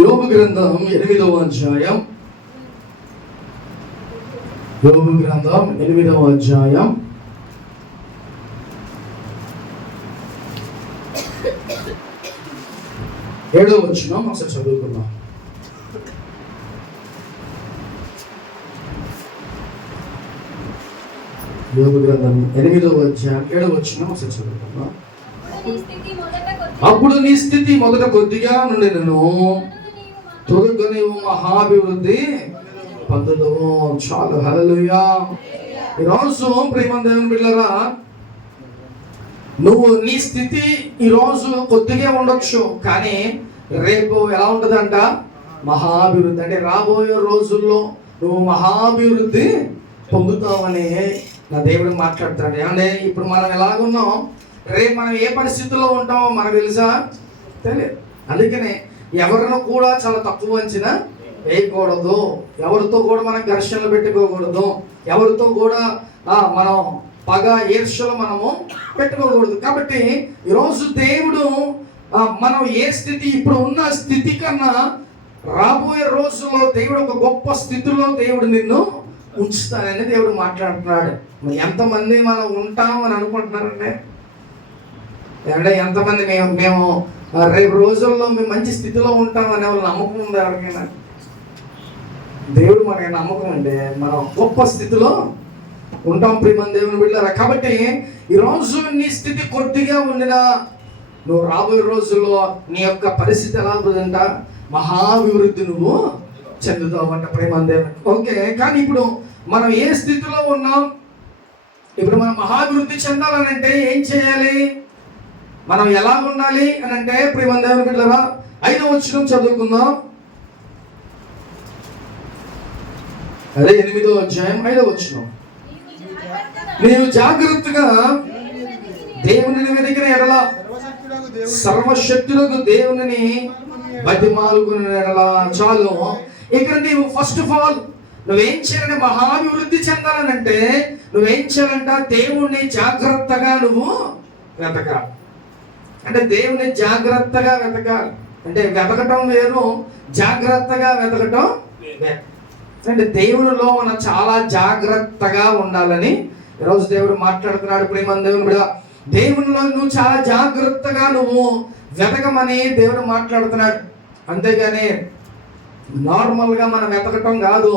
యోబు గ్రంథం 8వ అధ్యాయం. యోబు గ్రంథం 8వ అధ్యాయం 7వ వచనం ఒకసారి చదువుకుందాం. యోబు గ్రంథం 8వ అధ్యాయం 7వ వచనం ఒకసారి చదువుకుందాం. అప్పుడు నీ స్థితి మొదట కొద్దిగా నుండినను త్వరగా నీవు మహాభివృద్ధి పొందుదువు. చాలు. హల్లెలూయా. ఈరోజు ప్రియమైన దేవుని బిడ్డలారా, నువ్వు నీ స్థితి ఈరోజు కొద్దిగా ఉండొచ్చు, కానీ రేపు ఎలా ఉంటుందంట? మహాభివృద్ధి. అంటే రాబోయే రోజుల్లో నువ్వు మహాభివృద్ధి పొందుతావని నా దేవుడు మాట్లాడుతున్నాడు. అంటే ఇప్పుడు మనం ఎలాగున్నాం, రేపు మనం ఏ పరిస్థితుల్లో ఉంటామో మనకు తెలుసా? తెలియదు. అందుకనే ఎవరిని కూడా చాలా తక్కువ అంచనా వేయకూడదు. ఎవరితో కూడా మనం ఘర్షణలు పెట్టుకోకూడదు. ఎవరితో కూడా మనం పగ ఈర్ష్యలు మనము పెట్టుకోకూడదు. కాబట్టి ఈరోజు దేవుడు మనం ఏ స్థితి, ఇప్పుడు ఉన్న స్థితి కన్నా రాబోయే రోజుల్లో దేవుడు ఒక గొప్ప స్థితిలో దేవుడు నిన్ను ఉంచుతానని దేవుడు మాట్లాడుతున్నాడు. ఎంతమంది మనం ఉంటామని అనుకుంటున్నారంటే, అంటే ఎంతమంది మేము రేపు రోజుల్లో మేము మంచి స్థితిలో ఉంటామనే వాళ్ళ నమ్మకం ఉంది ఎవరికైనా? దేవుడు మనకి నమ్మకం అంటే మనం గొప్ప స్థితిలో ఉంటాం ప్రియమైన దేవుని బిడ్డలారా. కాబట్టి ఈరోజు నీ స్థితి కొద్దిగా ఉండినా నువ్వు రాబోయే రోజుల్లో నీ యొక్క పరిస్థితి ఎలా ఉంటుందంట? మహాభివృద్ధి నువ్వు చెందుతావంట ప్రియమైన దేవుని. ఓకే, కానీ ఇప్పుడు మనం ఏ స్థితిలో ఉన్నాం? ఇప్పుడు మనం మహాభివృద్ధి చెందాలని అంటే ఏం చేయాలి? మనం ఎలా ఉండాలి అని అంటే ప్రియమైన దేవుని బిడ్డలారా, 5వ వచనం చదువుకుందాం. అదే 8వ అధ్యాయం 5వ వచనం. నీవు జాగ్రత్తగా దేవుని వెతికిన ఎడల, సర్వశక్తులకు దేవుని బతిమాలుకున్న ఎడల. చాలు. ఇక్కడ నీవు ఫస్ట్ ఆఫ్ ఆల్ నువ్వేం చేయాలంటే, మహాభివృద్ధి చెందాలనంటే నువ్వేం చేయాలంట? దేవుణ్ణి జాగ్రత్తగా నువ్వు వెతకాలి. అంటే దేవుని జాగ్రత్తగా వెతకాలి. అంటే వెతకటం వేరు, జాగ్రత్తగా వెతకటం వేరు. అంటే దేవునిలో మనం చాలా జాగ్రత్తగా ఉండాలని ఈరోజు దేవుడు మాట్లాడుతున్నాడు. ప్రియమైన దేవుని బిడ్డ, దేవునిలో నువ్వు చాలా జాగ్రత్తగా నువ్వు వెతకమని దేవుడు మాట్లాడుతున్నాడు. అంతేగాని నార్మల్గా మనం వెతకటం కాదు,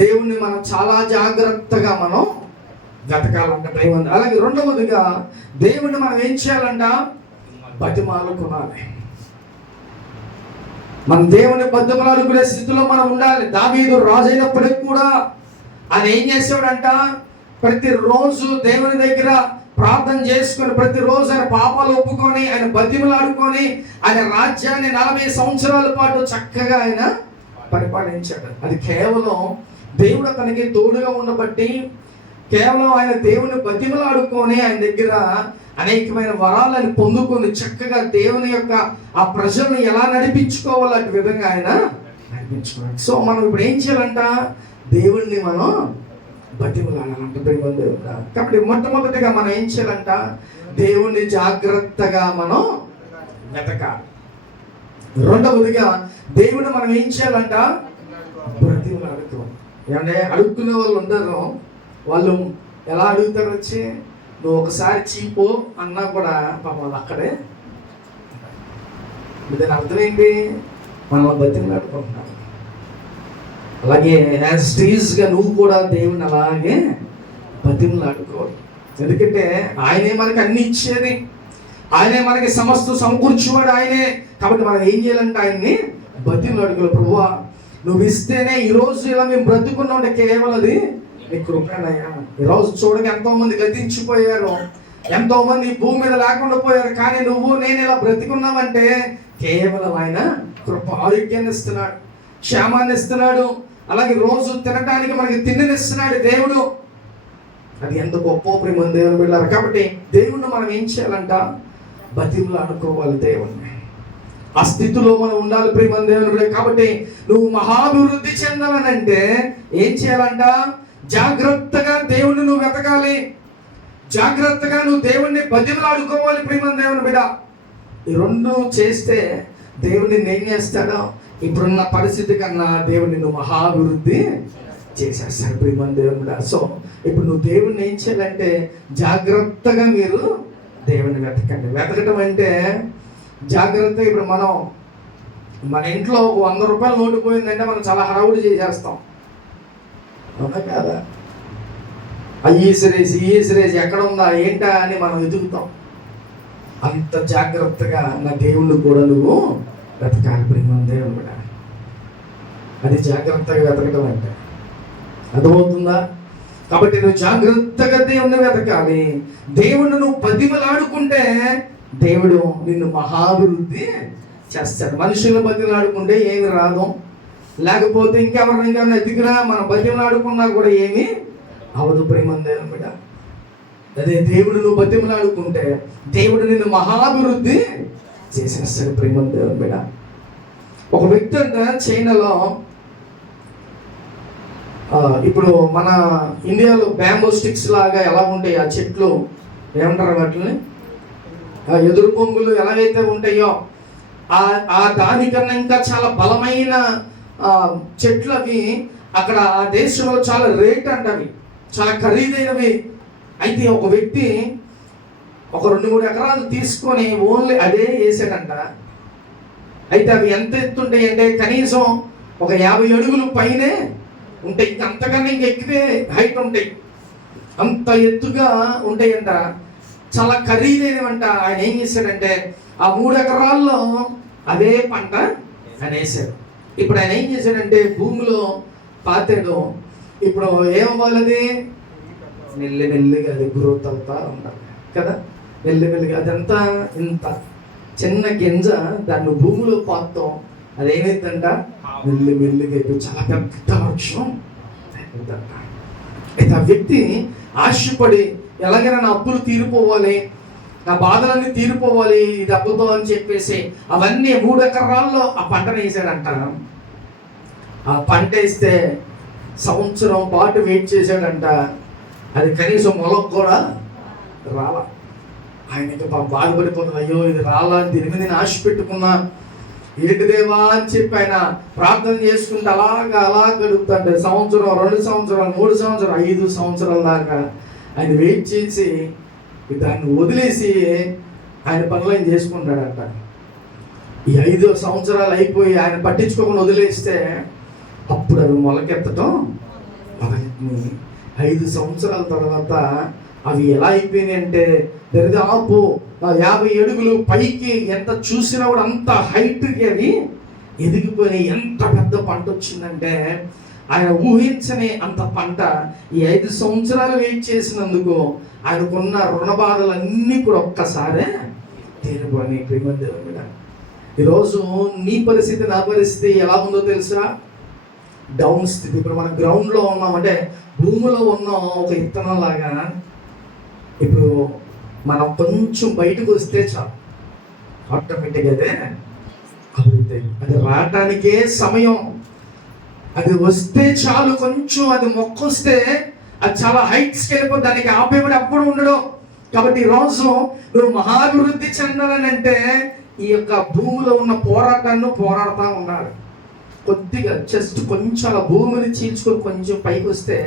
దేవుణ్ణి మనం చాలా జాగ్రత్తగా మనం వెతకాలంట ప్రియమైన. అలాగే రెండవదిగా దేవుణ్ణి మనం ఏం చేయాలంట? బతిమాలుకోవాలి. మన దేవుని బతిమాలుకునే స్థితిలో మనం ఉండాలి. దావీదు రాజు అయినప్పటికి కూడా ఆయన ఏం చేసేవాడంట? ప్రతిరోజు దేవుని దగ్గర ప్రార్థన చేసుకొని, ప్రతిరోజు ఆయన పాపాలు ఒప్పుకొని, ఆయన బతిమలాడుకొని, ఆయన రాజ్యాన్ని 40 సంవత్సరాల పాటు చక్కగా ఆయన పరిపాలించాడు. అది కేవలం దేవుడు అతనికి తోడుగా ఉండబట్టి, కేవలం ఆయన దేవుని బతిమలాడుకొని ఆయన దగ్గర అనేకమైన వరాలను పొందుకొని చక్కగా దేవుని యొక్క ఆ ప్రజల్ని ఎలా నడిపించుకోవాలో అటు విధంగా ఆయన నడిపించుకోవాలి. సో మనం ఇప్పుడు ఏం చేయాలంట? దేవుణ్ణి మనం బతిమలాడాలంట ప్రియమైన దేవుడు. కాబట్టి మొట్టమొదటిగా మనం ఏం చేయాలంట? దేవుణ్ణి జాగ్రత్తగా మనం వెతకాలి. రెండవదిగా దేవుణ్ణి మనం ఏం చేయాలంట? బ్రతిమలాడుకోవాలి. ఏమంటే అడుక్కునే వాళ్ళు ఉంటారు, వాళ్ళు ఎలా అడుగుతారు? వచ్చి నువ్వు ఒకసారి చీపో అన్నా కూడా పాపం అక్కడే. దాని అర్థం ఏంటి? మనం బతిమలాడుకుంటున్నాం. అలాగే యాజ్ టీజ్గా నువ్వు కూడా దేవుని అలాగే బతిమలాడుకోవాలి. ఎందుకంటే ఆయనే మనకి అన్ని ఇచ్చేది, ఆయనే మనకి సమస్త సమకూర్చువాడు ఆయనే. కాబట్టి మనం ఏం చేయాలంటే ఆయన్ని బతిమలాడుకోవాలి. ప్రభువా నువ్వు ఇస్తేనే ఈరోజు ఇలా మేము బ్రతుకున్నాం అంటే కేవలం అది నీ కృపేనయ్యా. ఈరోజు చూడగా ఎంతో మంది గతించిపోయారు, ఎంతో మంది భూమి మీద లేకుండా పోయారు, కానీ నువ్వు నేను ఇలా బ్రతికున్నామంటే కేవలం ఆయన కృప. ఆరోగ్యాన్ని ఇస్తున్నాడు, క్షేమాన్ని ఇస్తున్నాడు, అలాగే రోజు తినడానికి మనకి తిండినిస్తున్నాడు దేవుడు. అది ఎంత గొప్ప ప్రేమ దేవుని బిడ్డలారా. కాబట్టి దేవుణ్ణి మనం ఏం చేయాలంట? బతిమలాడుకోవాలి దేవుణ్ణి. ఆ స్థితిలో మనం ఉండాలి ప్రేమ దేవుని బిడ్డ. కాబట్టి నువ్వు మహాభివృద్ధి చెందాలనంటే ఏం చేయాలంట? జాగ్రత్తగా దేవుణ్ణి నువ్వు వెతకాలి, జాగ్రత్తగా నువ్వు దేవుణ్ణి బతిమలాడుకోవాలి ప్రియమైన దేవుని బిడ్డ. ఈ రెండు చేస్తే దేవుడు నిన్ను ఏం చేస్తాడో, ఇప్పుడున్న పరిస్థితి కన్నా దేవుడు నిన్ను మహాభివృద్ధి చేసేస్తాడు ప్రియమైన దేవుని బిడ్డ. సో ఇప్పుడు నువ్వు దేవుడిని ఏం చేయాలంటే జాగ్రత్తగా మీరు దేవుడిని వెతకండి. వెతకటం అంటే జాగ్రత్తగా. ఇప్పుడు మన ఇంట్లో 100 రూపాయలు నోటు పోయిందంటే మనం చాలా హడావుడి చేసేస్తాం, అవునా కాదా? ఈసిరేసి ఎక్కడ ఉందా ఏంటా అని మనం ఎదుగుతాం. అంత జాగ్రత్తగా నా దేవుణ్ణి కూడా నువ్వు వెతకాలి ప్రియమైన దేవుని బిడ్డ. అది జాగ్రత్తగా వెతకటం అంటే అర్థమవుతుందా? కాబట్టి నువ్వు జాగ్రత్తగా దేవుణ్ణి వెతకాలి. దేవుణ్ణి నువ్వు బతిమలాడుకుంటే దేవుడు నిన్ను మహాభివృద్ధి చేస్తాడు. మనుషులను బతిమలాడుకుంటే ఏమి రాదు, లేకపోతే ఇంకెవరినైనా ఎదిగినా మనం బతిమలాడుకున్నా కూడా ఏమి అవదు ప్రియమైన దేవుని బిడ్డ. అదే దేవుడు నువ్వు బతిమలాడుకుంటే దేవుడు నిన్ను మహాభివృద్ధి చేసేస్తాడు ప్రియమైన దేవుని బిడ్డ. ఒక వ్యక్తి అంట చైనాలో, ఇప్పుడు మన ఇండియాలో బ్యాంబో స్టిక్స్ లాగా ఎలా ఉంటాయి ఆ చెట్లు, ఏమంటారు వాటిని, ఎదురు పొంగులు ఎలాగైతే ఉంటాయో ఆ దానికన్నా ఇంకా చాలా బలమైన చెట్లు అవి అక్కడ ఆ దేశంలో చాలా రేట్ అంట, అవి చాలా ఖరీదైనవి. అయితే ఒక వ్యక్తి ఒక 2-3 ఎకరాలు తీసుకొని ఓన్లీ అదే వేసాడంట. అయితే అవి ఎంత ఎత్తుంటాయి అంటే కనీసం ఒక 50 అడుగులు పైనే ఉంటాయి, అంతకన్నా ఇంక ఎక్కువే హైట్ ఉంటాయి, అంత ఎత్తుగా ఉంటాయంట, చాలా ఖరీదైనవంట. ఆయన ఏం చేశాడంటే ఆ 3 ఎకరాల్లో అదే పంట ఆయన వేసాడు. ఇప్పుడు ఆయన ఏం చేశాడంటే భూమిలో పాతాడు. ఇప్పుడు ఏమవ్వాలది మెల్లిమెల్లిగా అది గ్రోత్ అవుతా ఉండాలి కదా, మెల్లిమెల్లిగా. అదంతా ఇంత చిన్న గింజ దాన్ని భూమిలో పాతాం, అదేమైందంట మెల్లిమెల్లిగా అయిపోయి చాలా పెద్ద వృక్షం అయిపోతుందంట. అయితే ఆ వ్యక్తి ఆశపడి ఎలాగైనా నా అప్పులు తీరిపోవాలి, నా బాధలన్నీ తీరిపోవాలి ఈ డబ్బుతో అని చెప్పేసి అవన్నీ 3 ఎకరాల్లో ఆ పంటను వేసాడంట. ఆ పంట వేస్తే సంవత్సరం పాటు వెయిట్ చేశాడంట. అది కనీసం మొలకు కూడా రాలా. ఆయనకి బాధపడిపోతుంది, అయ్యో ఇది రాలా, దీని మీద నేను ఆశ పెట్టుకున్నా, ఏంటి దేవా అని చెప్పి ఆయన ప్రార్థన చేసుకుంటే అలా గడుపుతాడు. సంవత్సరం, 2 సంవత్సరాలు, 3 సంవత్సరాలు, 5 సంవత్సరాల దాకా ఆయన వెయిట్ చేసి దాన్ని వదిలేసి ఆయన పనులు ఆయన చేసుకుంటాడంట. ఈ 5 సంవత్సరాలు అయిపోయి ఆయన పట్టించుకోకుండా వదిలేస్తే అప్పుడు అవి మొలకెత్తటం మొదలెట్టింది. 5 సంవత్సరాల తర్వాత అవి ఎలా అయిపోయినాయి అంటే దరిదాపు 50 అడుగులు పైకి, ఎంత చూసినా కూడా అంత హైట్కి అవి ఎదిగిపోయినాయి. ఎంత పెద్ద పంట వచ్చిందంటే ఆయన ఊహించని అంత పంట. ఈ 5 సంవత్సరాలు వెయిట్ చేసినందుకు ఆయనకున్న రుణ బాధలన్నీ కూడా ఒక్కసారే తీరిపోయినాయి ప్రియమైన దేవుని బిడ్డ. ఈరోజు నీ పరిస్థితి, నా పరిస్థితి ఎలా ఉందో తెలుసా? డౌన్ స్థితి. ఇప్పుడు మనం గ్రౌండ్లో ఉన్నాం, అంటే భూమిలో ఉన్నాం ఒక విత్తనం లాగా. ఇప్పుడు మనం కొంచెం బయటకు వస్తే చాలు, ఆటోమేటిక్గా అదే అభివృద్ధి. అది రావటానికే సమయం. అది వస్తే చాలు, కొంచెం అది మొక్క వస్తే అది చాలా హైట్స్కి వెళ్ళిపోతుంది, దానికి ఆపేవాడు అప్పుడు ఉండడం. కాబట్టి ఈరోజు నువ్వు మహాభివృద్ధి చెందాలని అంటే ఈ యొక్క భూమిలో ఉన్న పోరాటాన్ని పోరాడుతూ ఉండాలి. కొద్దిగా జస్ట్ కొంచెం అలా భూమిని చీల్చుకొని కొంచెం పైకి వస్తే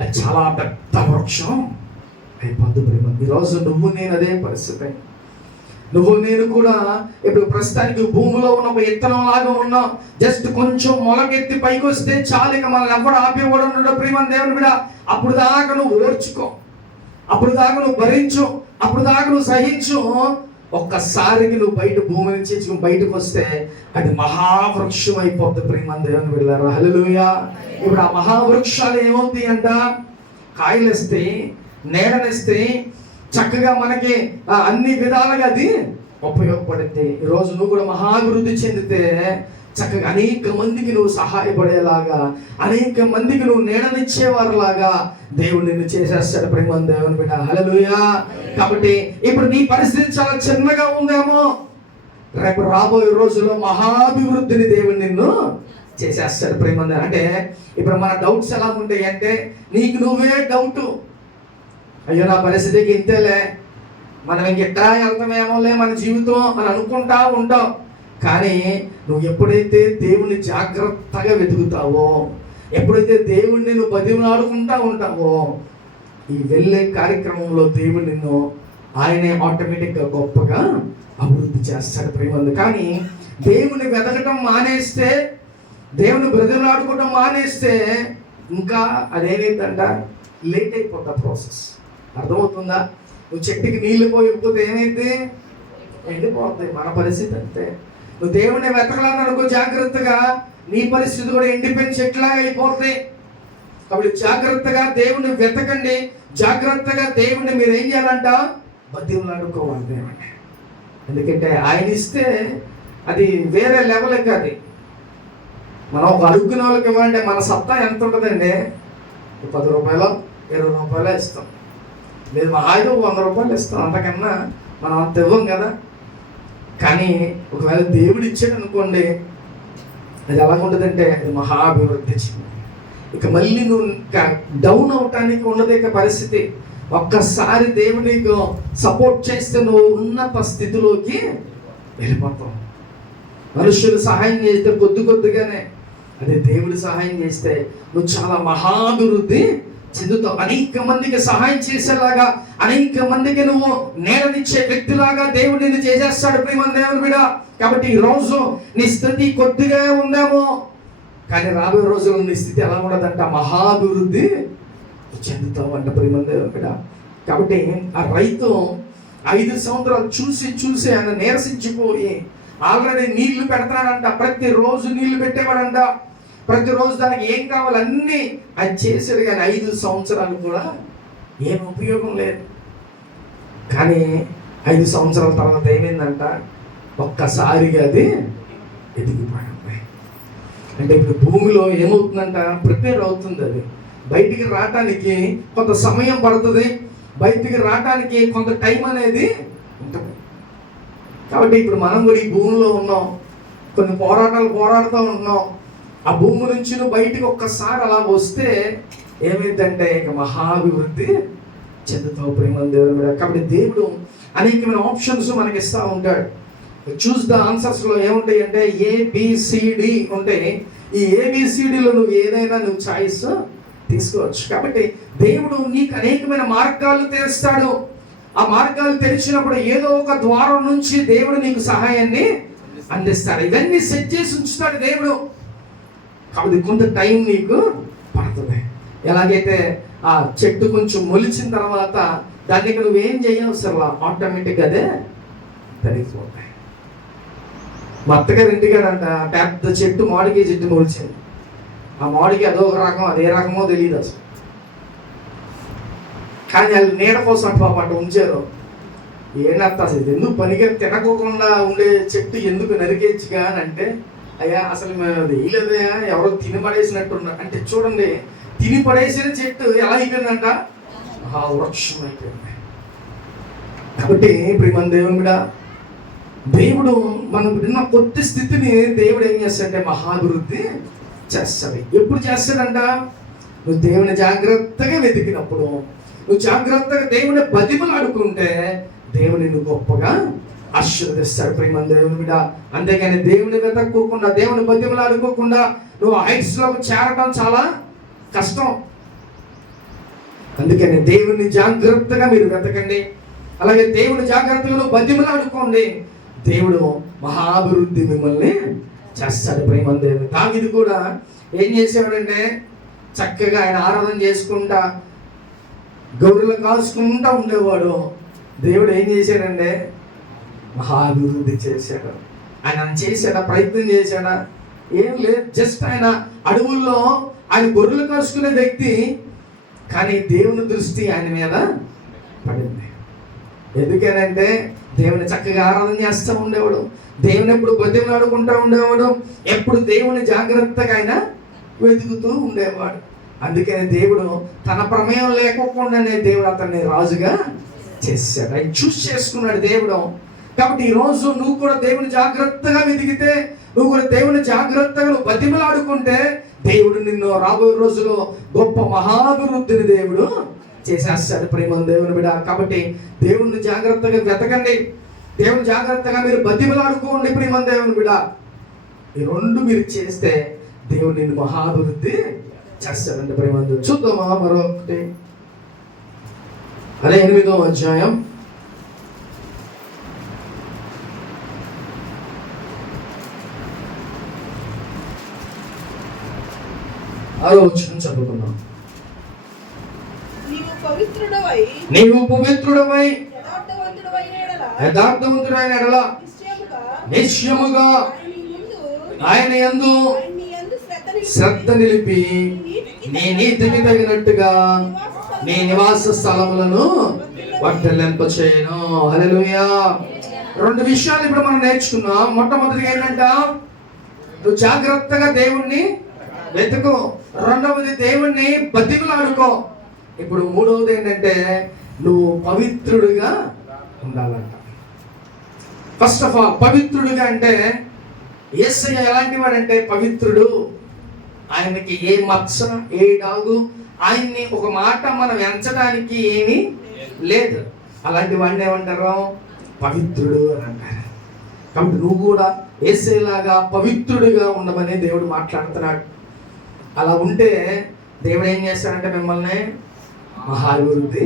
అది చాలా పెద్ద వృక్షం అయిపోద్ది ప్రేమ. ఈరోజు నువ్వు నేను అదే పరిస్థితి. నువ్వు నేను కూడా ఇప్పుడు ప్రస్తుతానికి భూమిలో ఉన్న ఒక విత్తనం లాగా ఉన్నాం. జస్ట్ కొంచెం మొలకెత్తి పైకి వస్తే చాలు, ఇక మనల్ని ఎవడు ఆపేవాడు ఉండడు ప్రియమైన దేవుని బిడ్డ. అప్పుడు దాకా నువ్వు ఓర్చుకో, అప్పుడు దాకా నువ్వు భరించు, అప్పుడు దాకా నువ్వు సహించు. ఒక్కసారికి నువ్వు బయట భూమి నుంచి బయటకు వస్తే అది మహావృక్షం అయిపోద్ది ప్రియమైన దేవుని బిడ్డ. హల్లెలూయా. ఇప్పుడు ఆ మహావృక్షాలు ఏమవుతాయి అంట? కాయలేస్తే, నీడనిస్తే, చక్కగా మనకి అన్ని విధాలుగా అది ఉపయోగపడుద్ది. ఈరోజు నువ్వు కూడా మహాభివృద్ధి చెందితే చక్కగా అనేక మందికి నువ్వు సహాయపడేలాగా, అనేక మందికి నువ్వు నీడనిచ్చేవారులాగా దేవుడు నిన్ను చేసేస్తాడు ప్రేమ దేవుని బిడ్డ. హల్లెలూయా. కాబట్టి ఇప్పుడు నీ పరిస్థితి చాలా చిన్నగా ఉందేమో, రేపు రాబోయే రోజుల్లో మహాభివృద్ధిని దేవుడు నిన్ను చేసేస్తాడు ప్రేమ. అంటే ఇప్పుడు మన డౌట్స్ ఎలా ఉంటాయి అంటే, నీకు నువ్వే డౌట్, అయ్యో నా పరిస్థితికి ఇంతేలే, మనం ఇంకెట్టా వెళ్తామేమోలే మన జీవితం అని అనుకుంటా ఉంటాం. కానీ నువ్వు ఎప్పుడైతే దేవుణ్ణి జాగ్రత్తగా వెతుకుతావో, ఎప్పుడైతే దేవుణ్ణి నువ్వు బతిమలాడుకుంటా ఉంటావో, ఈ వెళ్ళే కార్యక్రమంలో దేవుడు నిన్ను ఆయనే ఆటోమేటిక్గా గొప్పగా అభివృద్ధి చేస్తాడు ప్రేమందు. కానీ దేవుని వెతకటం మానేస్తే, దేవుని బ్రతిమలాడుకోవటం మానేస్తే ఇంకా అదేమైందంట, లేట్ అయిపోతా ప్రాసెస్. అర్థమవుతుందా? నువ్వు చెట్టుకి నీళ్లు పోయకపోతే ఏమైంది, ఎండిపోతుంది. మన పరిస్థితి అంతే. నువ్వు దేవుణ్ణి వెతకలాలని అనుకో జాగ్రత్తగా, నీ పరిస్థితి కూడా ఎండిపోయిన చెట్లాగా అయిపోతాయి. కాబట్టి జాగ్రత్తగా దేవుణ్ణి వెతకండి. జాగ్రత్తగా దేవుణ్ణి మీరు ఏం చేయాలంట, బతిమలాడుకోవాలి దేవుణ్ణి. ఎందుకంటే ఆయన ఇస్తే అది వేరే లెవెల్ కాదు. మనం ఒక అడుగున వాళ్ళకి ఇవ్వాలంటే మన సత్తా ఎంత ఉంటుందండి, 10 రూపాయలు 20 రూపాయలు ఇస్తాం, లేదు మా 100 రూపాయలు ఇస్తాం, అంతకన్నా మనం అంత ఇవ్వం కదా. కానీ ఒకవేళ దేవుడు ఇచ్చాడు అనుకోండి, అది ఎలా ఉంటుందంటే అది మహాభివృద్ధి చెంది. ఇక మళ్ళీ నువ్వు డౌన్ అవటానికి ఉండదు ఇక పరిస్థితి. ఒక్కసారి దేవుడు నీకు సపోర్ట్ చేస్తే నువ్వు ఉన్నత స్థితిలోకి వెళ్ళిపోతావు. మనుషులు సహాయం చేస్తే కొద్దిగానే, అదే దేవుడు సహాయం చేస్తే నువ్వు చాలా మహాభివృద్ధి చెందుతావు. అనేక మందికి సహాయం చేసేలాగా, అనేక మందికి నువ్వు నేరనిచ్చే వ్యక్తిలాగా దేవుడు నిన్ను చేసేస్తాడు ప్రియమైన దేవుని బిడ్డ. కాబట్టి ఈ రోజు నీ స్థితి కొద్దిగా ఉందేమో, కానీ రాబోయే రోజుల్లో నీ స్థితి ఎలా ఉండదంట, మహాభివృద్ధి చెందుతావు అంట ప్రియమైన దేవుని బిడ్డ. కాబట్టి ఆ రైతు 5 సంవత్సరాలు చూసి ఆయన నీరసించిపోయి ఆల్రెడీ నీళ్లు పెడతాడంట, ప్రతిరోజు నీళ్లు పెట్టేవాడంట, ప్రతిరోజు దానికి ఏం కావాలి అన్నీ అది చేశాడు. కానీ 5 సంవత్సరాలు కూడా ఏం ఉపయోగం లేదు. కానీ 5 సంవత్సరాల తర్వాత ఏమైందంట, ఒక్కసారిగా అది ఎదిగిపోయింది. అంటే ఇప్పుడు భూమిలో ఏమవుతుందంట, ప్రిపేర్ అవుతుంది. అది బయటికి రావటానికి కొంత సమయం పడుతుంది, బయటికి రావటానికి కొంత టైం అనేది ఉంటుంది. కాబట్టి ఇప్పుడు మనం కూడా ఈ భూమిలో ఉన్నాం, కొన్ని పోరాటాలు పోరాడుతూ ఉన్నాం. ఆ భూమి నుంచి నువ్వు బయటికి ఒక్కసారి అలా వస్తే ఏమైందంటే ఇక మహాభివృద్ధి చెందుతావు ప్రేమ దేవుని మీద. కాబట్టి దేవుడు అనేకమైన ఆప్షన్స్ మనకి ఇస్తూ ఉంటాడు. చూస్ ద ఆన్సర్స్లో ఏముంటాయి అంటే ABCD ఉంటాయి. ఈ ABCDలో నువ్వు ఏదైనా నువ్వు చాయిస్ తీసుకోవచ్చు. కాబట్టి దేవుడు నీకు అనేకమైన మార్గాలు తెరుస్తాడు. ఆ మార్గాలు తెరిచినప్పుడు ఏదో ఒక ద్వారం నుంచి దేవుడు నీకు సహాయాన్ని అందిస్తాడు. ఇవన్నీ సెట్ చేసి ఉంచుతాడు దేవుడు. కాబట్టి కొంత టైం నీకు పడుతుంది. ఎలాగైతే ఆ చెట్టు కొంచెం మొలిచిన తర్వాత దాన్ని నువ్వేం చేయవసరం, ఆటోమేటిక్గా అదే పెరిగిపోతాయి. మా అత్తగారు ఇంటికాడంట పెద్ద చెట్టు, మామిడికాయ చెట్టు మొలిచింది. ఆ మామిడికి అదొక రకం, అదే రకమో తెలియదు అసలు. కానీ వాళ్ళు నీడ కోసం అటు ఉంచారు. ఏంటంత అసలు ఎందుకు పనిగా తినకోకుండా ఉండే చెట్టు ఎందుకు నరికేచ్చుగా అని అంటే, అయ్యా అసలు మేము వేయలేదయా, ఎవరో తిని పడేసినట్టున్నారు అంటే. చూడండి, తిని పడేసిన చెట్టు ఎలా అయిపోయిందంట, వృక్షం అయిపోయింది. కాబట్టి ప్రియమైన దేవుని మీద దేవుడు మనం ఉన్న కొత్త స్థితిని దేవుడు ఏం చేస్తాడంటే మహాభివృద్ధి చేస్తాడు. ఎప్పుడు చేస్తాడంట, నువ్వు దేవుని జాగ్రత్తగా వెతికినప్పుడు, నువ్వు జాగ్రత్తగా దేవుని బతిమలాడుకుంటే దేవుని నువ్వు గొప్పగా ఆశీర్వదిస్తాడు ప్రియమైన దేవుని మీద. అంతేగాని దేవుని వెతక్కోకుండా, దేవుని బతిమలాడుకోకుండా నువ్వు హైట్స్లోకి చేరడం చాలా కష్టం. అందుకని దేవుని జాగ్రత్తగా మీరు వెతకండి. అలాగే దేవుని జాగ్రత్తగా నువ్వు బతిమలాడుకోండి. దేవుడు మహాభివృద్ధి మిమ్మల్ని చేస్తాడు ప్రియమైన దేవుని. దావీదు కూడా ఏం చేసేవాడంటే చక్కగా ఆయన ఆరాధన చేసుకుంటా, గౌరులు కాల్చుకుంటా ఉండేవాడు. దేవుడు ఏం చేశాడంటే మహాభివృద్ధి చేశాడు. ఆయన చేశాడా, ప్రయత్నం చేశాడా? ఏం లేదు. జస్ట్ ఆయన అడవుల్లో ఆయన గొర్రెలు కాసుకునే వ్యక్తి, కానీ దేవుని దృష్టి ఆయన మీద పడింది. ఎందుకనంటే దేవుని చక్కగా ఆరాధన చేస్తూ ఉండేవాడు, దేవుని ఎప్పుడు బతిమలాడుకుంటూ ఉండేవాడు, ఎప్పుడు దేవుని జాగ్రత్తగా ఆయన వెతుకుతూ ఉండేవాడు. అందుకని దేవుడు తన ప్రమేయం లేకోకుండానే దేవుడు అతన్ని రాజుగా చేశాడు. ఆయన చూస్ చేసుకున్నాడు దేవుడు. కాబట్టి ఈరోజు నువ్వు కూడా దేవుని జాగ్రత్తగా వెతికితే, నువ్వు కూడా దేవుని జాగ్రత్తగా నువ్వు బతిమలాడుకుంటే దేవుడు నిన్ను రాబోయే రోజులో గొప్ప మహాభివృద్ధిని దేవుడు చేసేస్తాడు ప్రేమ దేవుని బిడ్డ. కాబట్టి దేవుణ్ణి జాగ్రత్తగా వెతకండి. దేవుని జాగ్రత్తగా మీరు బతిమలాడుకోండి ప్రియమైన దేవుని బిడ్డ. ఈ రెండు మీరు చేస్తే దేవుడు నిన్ను మహాభివృద్ధి చేస్తాడంటే ప్రియమైన. చూద్దామా మరొకటి, అదే 8వ అధ్యాయం 6వ వచనం చదువుకుందాం. నీవు పవిత్రుడవై యథార్థవంతుడైన ఎడల నిశ్చయముగా ఆయన యందు శ్రద్ధ నిలిపి నీ నీతికి తగినట్టుగా నీ నివాస స్థలములను వర్ధిల్లింపచేయును. హల్లెలూయా. 2 విషయాలు ఇప్పుడు మనం నేర్చుకున్నాం. మొట్టమొదటిగా ఏంటంట, నువ్వు జాగ్రత్తగా దేవుణ్ణి వెతుకు. రెండవది దేవుణ్ణి బతిమలాడుకో. ఇప్పుడు మూడవది ఏంటంటే నువ్వు పవిత్రుడిగా ఉండాలంట. ఫస్ట్ ఆఫ్ ఆల్ పవిత్రుడిగా అంటే యేసయ్య ఎలాంటి వాడంటే పవిత్రుడు. ఆయనకి ఏ మచ్చ ఏ డాగు, ఆయన్ని ఒక మాట మనం ఎంచడానికి ఏమీ లేదు. అలాంటి వాడిని ఏమంటారు? పవిత్రుడు అని అంటారు. కాబట్టి నువ్వు కూడా యేసయ్యలాగా పవిత్రుడిగా ఉండమని దేవుడు మాట్లాడుతున్నాడు. అలా ఉంటే దేవుడు ఏం చేస్తాడంటే మిమ్మల్ని మహాభివృద్ధి.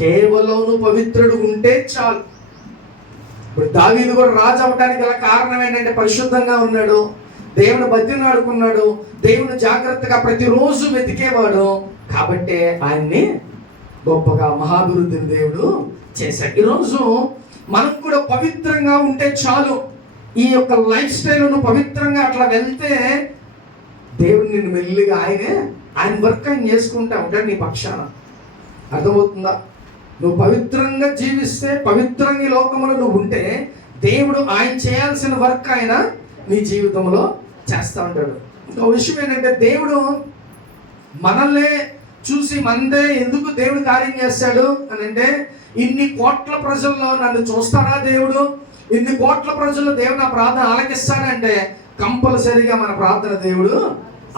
కేవలం నువ్వు పవిత్రుడు ఉంటే చాలు. ఇప్పుడు దావీదు కూడా రాజు అవడానికి గల కారణం ఏంటంటే పరిశుద్ధంగా ఉన్నాడు, దేవుని బతిని ఆడుకున్నాడు, దేవుని జాగ్రత్తగా ప్రతిరోజు వెతికేవాడు. కాబట్టి ఆయన్ని గొప్పగా మహాభివృద్ధిని దేవుడు చేశాడు. ఈరోజు మనం కూడా పవిత్రంగా ఉంటే చాలు. ఈ యొక్క లైఫ్ స్టైల్ నువ్వు పవిత్రంగా అట్లా వెళ్తే దేవుడు నిన్ను మెల్లిగా ఆయన వర్క్ ఆయన చేసుకుంటా ఉంటాడు నీ పక్షాన. అర్థమవుతుందా? నువ్వు పవిత్రంగా జీవిస్తే, పవిత్రంగా ఈ లోకంలో నువ్వు ఉంటే దేవుడు ఆయన చేయాల్సిన వర్క్ ఆయన నీ జీవితంలో చేస్తూ ఉంటాడు. ఇంకో విషయం ఏంటంటే దేవుడు మనల్ని చూసి మనదే ఎందుకు దేవుడు కార్యం చేస్తాడు అని అంటే, ఇన్ని కోట్ల ప్రజల్లో నన్ను చూస్తాడా దేవుడు, ఇన్ని కోట్ల ప్రజల్లో దేవుడు నా ప్రార్థన ఆలకిస్తాడంటే కంపల్సరీగా మన ప్రార్థన దేవుడు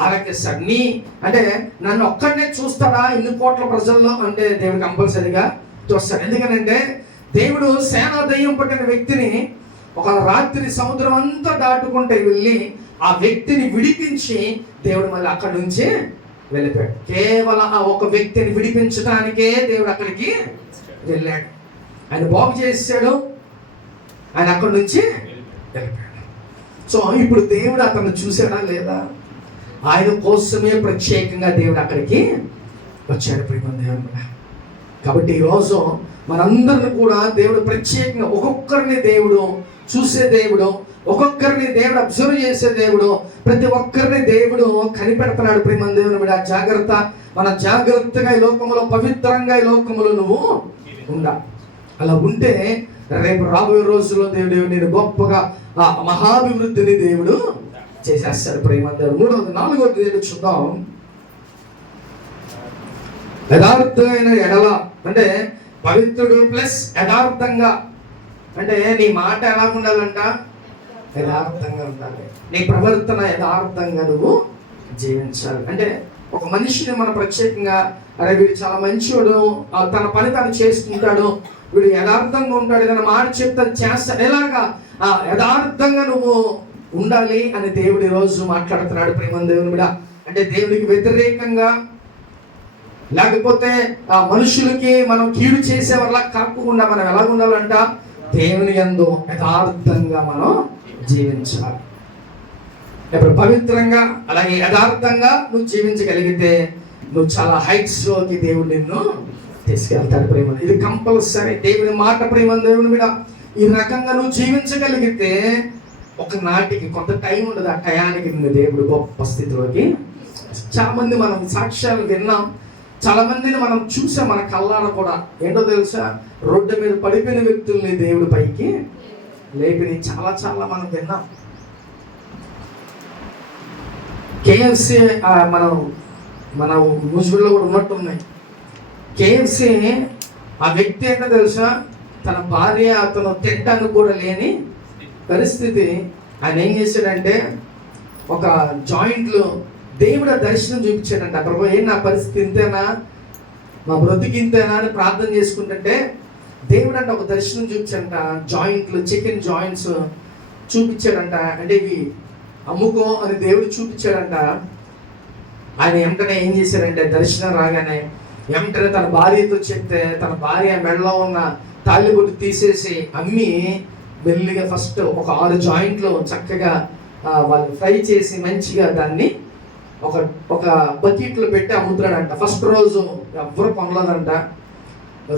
ఆలకిస్తాడు. అంటే నన్ను ఒక్కడనే చూస్తాడా ఇన్ని కోట్ల ప్రజల్లో అంటే దేవుడు కంపల్సరీగా చూస్తాడు. ఎందుకనంటే దేవుడు సేనా దయ్యం పట్టిన వ్యక్తిని ఒక రాత్రి సముద్రం అంతా దాటుకుంటే వెళ్ళి ఆ వ్యక్తిని విడిపించి దేవుడు మళ్ళీ అక్కడి నుంచి వెళ్ళిపోయాడు. కేవలం ఆ ఒక వ్యక్తిని విడిపించడానికే దేవుడు అక్కడికి వెళ్ళాడు. ఆయన బాగు చేశాడు, ఆయన అక్కడి నుంచి వెళ్ళిపోయాడు. సో ఇప్పుడు దేవుడు అతను చూసాడా లేదా? ఆయన కోసమే ప్రత్యేకంగా దేవుడు అక్కడికి వచ్చాడు ప్రియమైన దేవుడు. కాబట్టి ఈరోజు మనందరిని కూడా దేవుడు ప్రత్యేకంగా ఒక్కొక్కరిని దేవుడు చూసే దేవుడు, ఒక్కొక్కరిని దేవుడు అబ్జర్వ్ చేసే దేవుడు, ప్రతి ఒక్కరిని దేవుడు కనిపెడుతున్నాడు ప్రియమైన దేవుని బిడ్డ. జాగ్రత్త, మన జాగ్రత్తగా ఈ లోకంలో పవిత్రంగా ఈ లోకంలో నువ్వు ఉండాలి. అలా ఉంటే రేపు రాబోయే రోజుల్లో దేవుడు నేను గొప్పగా ఆ మహాభివృద్ధిని దేవుడు చేసేస్తాడు ప్రియమైన దేవుడు. 4వది దేవుడు చూద్దాం. యథార్థమైన ఎడల అంటే పవిత్రుడు ప్లస్ యథార్థంగా అంటే నీ మాట ఎలా ఉండాలంట? యథార్థంగా ఉండాలి. నీ ప్రవర్తన యథార్థంగా నువ్వు జీవించాలి. అంటే ఒక మనిషిని మనం ప్రత్యేకంగా అరే వీడు చాలా మంచివాడు, తన పని తను చేసుకుంటాడు, వీడు యథార్థంగా ఉంటాడు, ఏదైనా మాట చెప్తే చేస్తాడు, ఎలాగా యథార్థంగా నువ్వు ఉండాలి అని దేవుడు ఈరోజు మాట్లాడుతున్నాడు ప్రేమ దేవుని బిడ్డ. అంటే దేవునికి వ్యతిరేకంగా లేకపోతే ఆ మనుషులకి మనం కీడు చేసే వల్ల కాకుండా మనం ఎలా ఉండాలంట? దేవుని యందు యథార్థంగా మనం జీవించాలి. ఇప్పుడు పవిత్రంగా అలాగే యథార్థంగా నువ్వు జీవించగలిగితే నువ్వు చాలా హైట్స్ లోకి దేవుడు నిన్ను తీసుకెళ్తాడు ప్రేమ. ఇది కంపల్సరీ దేవుని మాట ప్రేమ దేవుని మీద. ఈ రకంగా నువ్వు జీవించగలిగితే ఒక నాటికి కొంత టైం ఉండదు, ఆ టయానికి నిన్ను దేవుడు గొప్ప స్థితిలోకి. చాలా మంది మనం సాక్ష్యాలు విన్నాం, చాలా మందిని మనం చూసాం మన కళ్ళారా కూడా. ఏంటో తెలుసా? రోడ్డు మీద పడిపోయిన వ్యక్తుల్ని దేవుడు పైకి లేపిని చాలా చాలా మనం విన్నాం. కేఎఫ్సి మన న్యూస్లో కూడా ఉన్నట్టు ఉన్నాయి. కేఎఫ్సి ఆ వ్యక్తి ఏంటో తెలుసా? తన భార్య అతను తినడానికి కూడా లేని పరిస్థితి. ఆయన ఏం చేశాడంటే ఒక జాయింట్లో దేవుడు దర్శనం చూపించాడంట. అక్కడ పోయి నా పరిస్థితి ఇంతేనా, మా బ్రతికి ఇంతేనా అని ప్రార్థన చేసుకుంటుంటే దేవుడు అంటే ఒక దర్శనం చూపించంట, జాయింట్లు, చికెన్ జాయింట్స్ చూపించాడంట. అంటే ఇవి అమ్ముకో అని దేవుడు చూపించాడంట. ఆయన వెంటనే ఏం చేశారంటే దర్శనం రాగానే వెంటనే తన భార్యతో చెప్తే తన భార్య మెడలో ఉన్న తాళిబొట్టు తీసేసి అమ్మి మెల్లిగా ఫస్ట్ ఒక 6 జాయింట్లు చక్కగా వాళ్ళు ఫ్రై చేసి మంచిగా దాన్ని ఒక బకెట్లో పెట్టి అమ్ముతున్నాడంట. ఫస్ట్ రోజు ఎవ్వరు కొనలేదంట.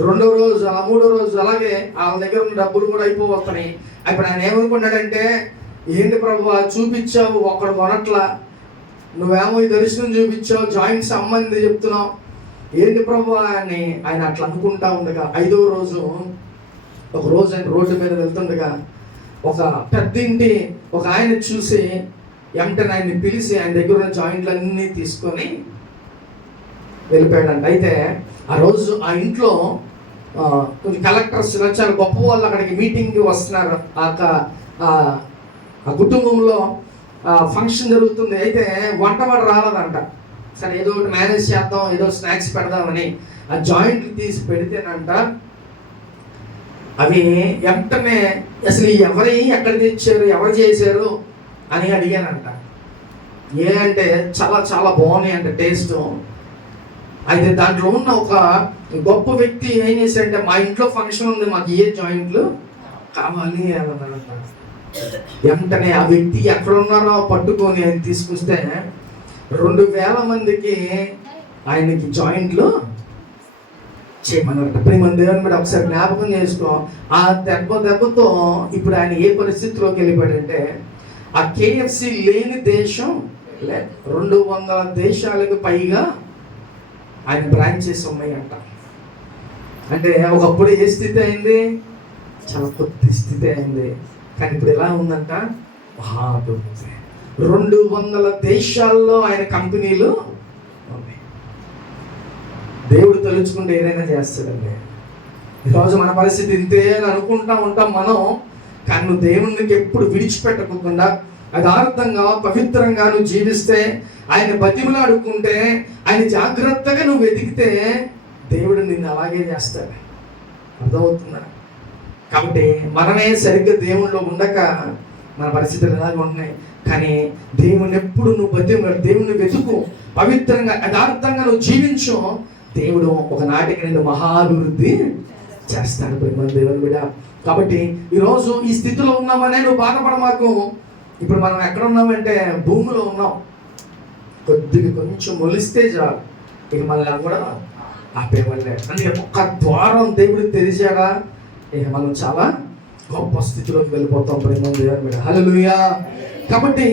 రెండో రోజు, మూడో రోజు అలాగే వాళ్ళ దగ్గర ఉన్న డబ్బులు కూడా అయిపోతున్నాయి. ఇప్పుడు ఆయన ఏమనుకున్నాడంటే, ఏంటి ప్రభువా చూపించావు ఒక్కడు కొనట్లా, నువ్వేమో ఈ దర్శనం చూపించావు, జాయింట్స్ అమ్మంది చెప్తున్నావు, ఏంటి ప్రభువా అని ఆయన అట్లా అనుకుంటా ఉండగా 5వ రోజు ఒక రోజు ఆయన రోడ్డు మీద వెళ్తుండగా ఒక పెద్ద ఇంటి ఒక ఆయన చూసి వెంటనే ఆయన్ని పిలిచి ఆయన దగ్గర ఉన్న జాయింట్లన్నీ తీసుకొని వెళ్ళిపోయాడంట. అయితే ఆ రోజు ఆ ఇంట్లో కొన్ని కలెక్టర్స్ చాలా గొప్ప వాళ్ళు అక్కడికి మీటింగ్కి వస్తున్నారు. ఆ కుటుంబంలో ఫంక్షన్ జరుగుతుంది. అయితే వంటవాడు రాలేదంట. సరే ఏదో ఒకటి మేనేజ్ చేద్దాం, ఏదో స్నాక్స్ పెడదామని ఆ జాయింట్లు తీసి పెడితేనంట అవి వెంటనే అసలు ఎక్కడ తెచ్చారు, ఎవరు చేశారు అని అడిగానంట. అంటే చాలా చాలా బాగున్నాయి అంట టేస్ట్. అయితే దాంట్లో ఉన్న ఒక గొప్ప వ్యక్తి ఏం చేశాడంటే, మా ఇంట్లో ఫంక్షన్ ఉంది, మాకు ఏ జాయింట్లు కావాలి అన్నాడంట. వెంటనే ఆ వ్యక్తి ఎక్కడ ఉన్నారో పట్టుకొని ఆయన తీసుకొస్తే 2000 మందికి ఆయనకి జాయింట్లు చేయమన్నారట. ప్రేమ దేవుని మీద ఒకసారి జ్ఞాపకం చేసుకో. ఆ దెబ్బతో ఇప్పుడు ఆయన ఏ పరిస్థితిలోకి వెళ్ళిపోయాడంటే, ఆ KFC లేని దేశం 200 దేశాలకు పైగా ఆయన బ్రాంచెస్ ఉన్నాయంట. అంటే ఒకప్పుడు ఏ స్థితి అయింది, చాలా కొద్ది స్థితి అయింది. కానీ ఇప్పుడు ఎలా ఉందంట, మహాభివృద్ధి. 200 దేశాల్లో ఆయన కంపెనీలు ఉన్నాయి. దేవుడు తలుచుకుంటే ఏదైనా చేస్తాడండి. ఈరోజు మన పరిస్థితి ఇంతే అని అనుకుంటా ఉంటాం మనం. కానీ నువ్వు దేవునికి ఎప్పుడు విడిచిపెట్టకుండా యథార్థంగా పవిత్రంగా నువ్వు జీవిస్తే, ఆయన బతిమలాడుకుంటే, ఆయన జాగ్రత్తగా నువ్వు వెతికితే దేవుడు నిన్ను అలాగే చేస్తాడు. అర్థమవుతుందా? కాబట్టి మనమే సరిగ్గా దేవునిలో ఉండక మన పరిస్థితులు ఎలాగ ఉంటున్నాయి. కానీ దేవుని ఎప్పుడు నువ్వు దేవుని వెతుకు, పవిత్రంగా యథార్థంగా నువ్వు జీవించు, దేవుడు ఒకనాటికి నిన్ను మహాభివృద్ధి చేస్తాడు. ప్రేమ దేవుని బిడ్డ. కాబట్టి ఈరోజు ఈ స్థితిలో ఉన్నామనే నువ్వు బాధపడమాకు. ఇప్పుడు మనం ఎక్కడ ఉన్నామంటే భూమిలో ఉన్నాం. కొంచెం మొలిస్తే చాలు, ఇక మళ్ళీ కూడా ఆపేవాళ్ళే. అంటే ఒక్క ద్వారం దేవుడు తెరిచాడా, ఇక మనం చాలా గొప్ప స్థితిలోకి వెళ్ళిపోతాం. ప్రేమ దేవుని బిడ్డ. హల్లెలూయా. కాబట్టి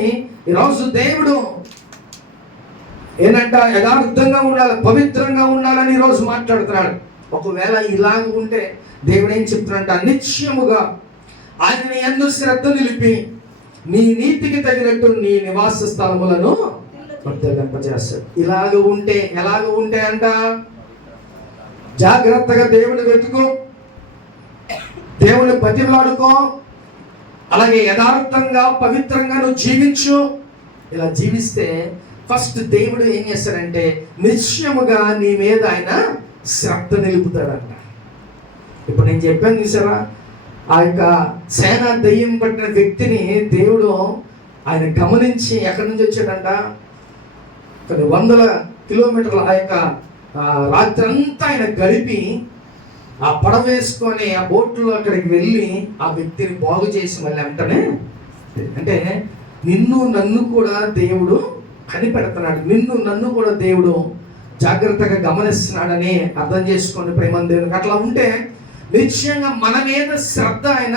ఈరోజు దేవుడు ఏంటంట, యథార్థంగా ఉండాలి, పవిత్రంగా ఉండాలని ఈరోజు మాట్లాడుతున్నాడు. ఒకవేళ ఇలాగ ఉంటే దేవుడు ఏం చెప్తున్నాడంట, నిశ్చయముగా ఆయన యందు శ్రద్ధ నిలిపి నీ నీతికి తగినట్టు నీ నివాస స్థలములను వర్ధిల్లింపజేస్తాడు. ఎలాగ ఉంటే అంట, జాగ్రత్తగా దేవుని వెతుకు, దేవుని బతిమలాడుకో, అలాగే యథార్థంగా పవిత్రంగా నువ్వు జీవించు. ఇలా జీవిస్తే ఫస్ట్ దేవుడు ఏం చేస్తాడంటే నిశ్చయముగా నీ మీద ఆయన శ్రద్ధ నిలుపుతాడంట. ఇప్పుడు నేను చెప్పాను చూసారా, ఆ యొక్క సేన దయ్యం పట్టిన వ్యక్తిని దేవుడు ఆయన గమనించి ఎక్కడి నుంచి వచ్చాడంట, కొన్ని 100 కిలోమీటర్ల ఆ యొక్క రాత్రి అంతా ఆయన గడిపి ఆ పడవ వేసుకొని ఆ బోట్లో అక్కడికి వెళ్ళి ఆ వ్యక్తిని బాగు చేసి మళ్ళీ వెంటనే, అంటే నిన్ను నన్ను కూడా దేవుడు కనిపెడుతున్నాడు, నిన్ను నన్ను కూడా దేవుడు జాగ్రత్తగా గమనిస్తున్నాడని అర్థం చేసుకోండి. ప్రేమ దేవునికి అట్లా ఉంటే నిశ్చయంగా మన మీద శ్రద్ధ ఆయన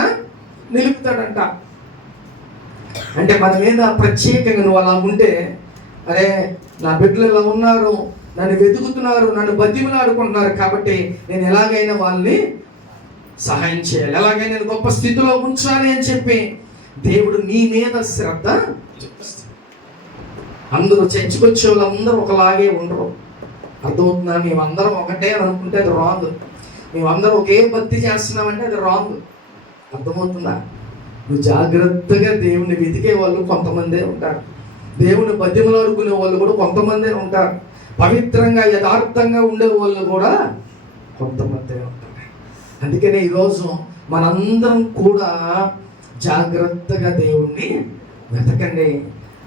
నిలుపుతాడంట. అంటే మన మీద ప్రత్యేకంగా నువ్వు అలా ఉంటే, అరే నా బిడ్డలు ఇలా ఉన్నారు, నన్ను వెతుకుతున్నారు, నన్ను బతిమలాడుకుంటున్నారు, కాబట్టి నేను ఎలాగైనా వాళ్ళని సహాయం చేయాలి, ఎలాగైనా నేను గొప్ప స్థితిలో ఉంచాలి అని చెప్పి దేవుడు నీ మీద శ్రద్ధ చూపిస్తాడు. అందరూ చర్చకొచ్చే వాళ్ళందరూ ఒకలాగే ఉండరు. అర్థమవుతుందా? మేమందరం ఒకటే అని అనుకుంటే అది రాంగ్. మేమందరం ఒకే భక్తి చేస్తున్నామంటే అది రాంగ్. అర్థమవుతుందా? నువ్వు జాగ్రత్తగా దేవుని వెతికే వాళ్ళు కొంతమందే ఉంటారు, దేవుని బతిమలాడుకునే వాళ్ళు కూడా కొంతమందే ఉంటారు, పవిత్రంగా యథార్థంగా ఉండే వాళ్ళు కూడా కొంతమందే ఉంటారు. అందుకనే ఈరోజు మనందరం కూడా జాగ్రత్తగా దేవుణ్ణి వెతకండి,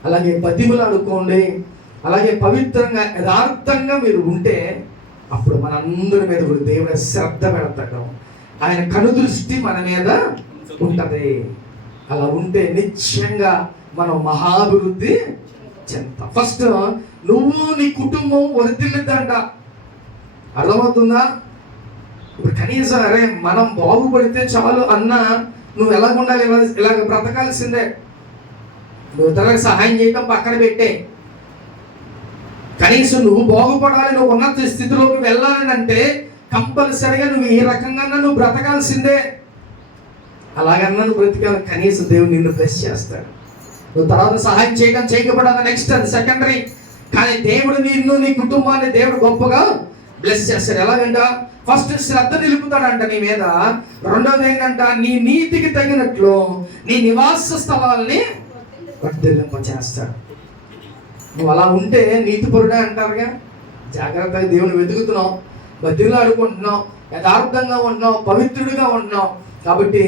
అలాగే బతిమలాడుకోండి, అలాగే పవిత్రంగా యథార్థంగా మీరు ఉంటే అప్పుడు మనందరి మీద కూడా దేవుడు శ్రద్ధ పెడతాడు, ఆయన కనుదృష్టి మన మీద ఉంటుంది. అలా ఉంటే నిశ్చయంగా మనం మహాభివృద్ధి చెందుతాం. ఫస్ట్ నువ్వు నీ కుటుంబం వర్ధిల్లుద్దంట. అర్థమవుతుందా? ఇప్పుడు కనీసం అరే మనం బాగుపడితే చాలు అన్న నువ్వు ఎలాగ ఉండాలి, ఇలాగ బ్రతకాల్సిందే. నువ్వు ఇతరులకు సహాయం చేయడం పక్కన పెట్టే, కనీసం నువ్వు బాగుపడాలి, నువ్వు ఉన్నత స్థితిలోకి వెళ్ళాలని అంటే కంపల్సరిగా నువ్వు ఈ రకంగా నువ్వు బ్రతకాల్సిందే. అలాగన్నా నువ్వు బ్రతికాలి, కనీసం దేవుడు నిన్ను బ్లెస్ చేస్తాడు. నువ్వు తర్వాత సహాయం చేయడం చేయకపోవడం నెక్స్ట్, అది సెకండరీ. కానీ దేవుడు నిన్ను నీ కుటుంబాన్ని దేవుడు గొప్పగా బ్లెస్ చేస్తాడు. ఎలాగంట? ఫస్ట్ శ్రద్ధ నిలుపుతాడంట నీ మీద. రెండోది ఏంటంట, నీ నీతికి తగినట్లు నీ నివాస స్థలాల్ని వర్ధిల్లింప చేస్తాడు. నువ్వు అలా ఉంటే నీతిపరుడే అంటారుగా. జాగ్రత్తగా దేవుని వెతుకుతున్నావు, బతిలాడుకుంటున్నావు, యథార్థంగా ఉంటున్నావు, పవిత్రుడిగా ఉంటున్నావు. కాబట్టి